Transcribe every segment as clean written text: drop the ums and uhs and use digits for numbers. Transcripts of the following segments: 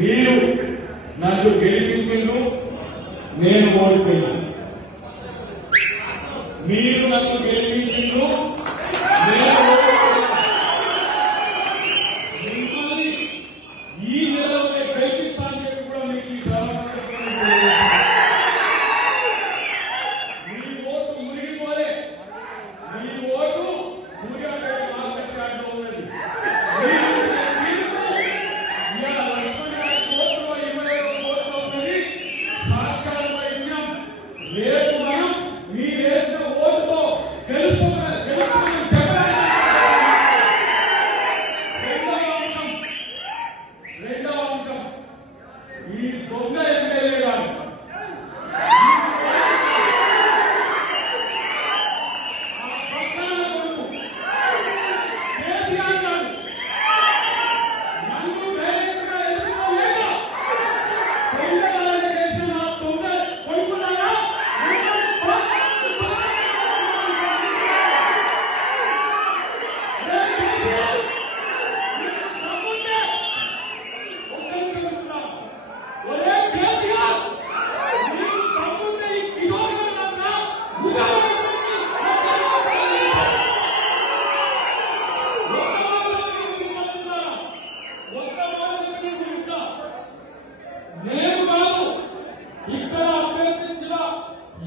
మీరు నన్ను గెలిపించిండు, నేను ఓడిపోయినా. మీరు నన్ను గెలిపించిండు, నేను మిమ్మల్ని ఈ నెలలోనే గెలిపిస్తానని చెప్పి కూడా మీకు ఈ మీ ఓటు మురిగిపోలే. మీ ఓటు సూర్యాపేట మార్కెట్ యార్డ్లో ఉన్నది. రేపు మనం మీ వేసిన ఓటుతో గెలుస్తున్నాం. రెండవ అంశం ఈ దొంగ ఎమ్మెల్యే గారు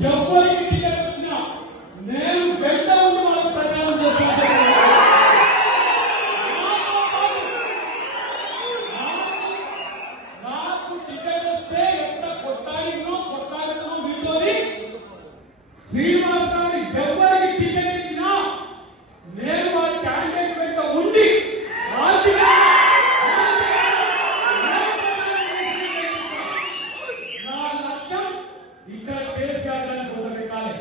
ఎవరికి టికెట్ వచ్చినా నేను వెంట ఉండి వాళ్ళకి ప్రచారం చేస్తాను. నాకు టికెట్ వస్తే ఎంత కొట్టాలినో మీతోని శ్రీనివాస్ గారి ఎవరికి టికెట్ ఇచ్చినా నేను వారి క్యాండిడేట్ వెంట ఉండి నా లక్ష్యం ఇక్కడ కేసీఆర్ గారిని పొందబెట్టాలి.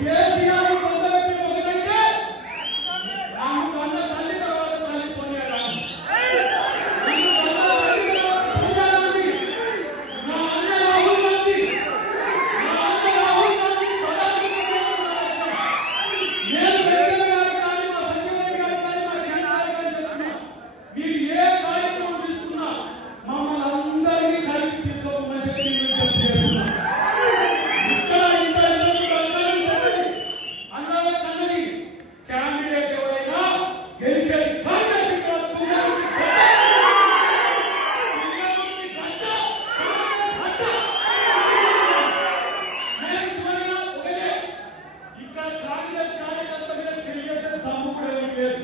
కేసీఆర్ పొందబెట్టిన ఒకటైతే నాకు అన్న తల్లి తర్వాత తల్లి సోనియా గాంధీ, నా అన్న రాహుల్ గాంధీ, నేను వెంకయ్య గారి కానీ మా సంజయ్ గారి కానీ మా జగన్ గారి చెప్తున్నా, మీరు ఏ కార్యక్రమం తీసుకున్నా మమ్మల్ని అందరినీ కలిపి తీసుకోమని చెప్పి చేస్తున్నా. ఇక్కడ అన్నది అన్నది క్యాండిడేట్ ఎవరైనా గెలిచేది కాంగ్రెస్ ఇక్కడ కాంగ్రెస్ కార్యకర్త మీద చెల్లిసే దమ్ము కూడా లేదు.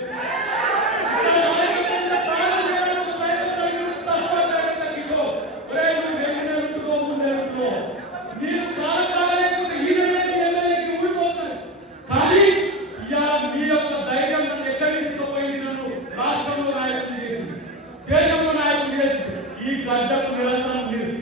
మీరు కాలకాలకి ఊడిపోతారు. కానీ మీ యొక్క ధైర్యం నన్ను ఎక్కడికి తీసుకుపోయింది, నన్ను రాష్ట్రంలో నాయకులు చేసింది, దేశంలో నాయకులు చేసింది. ఈ గడ్డకు నిరంతరం మీరు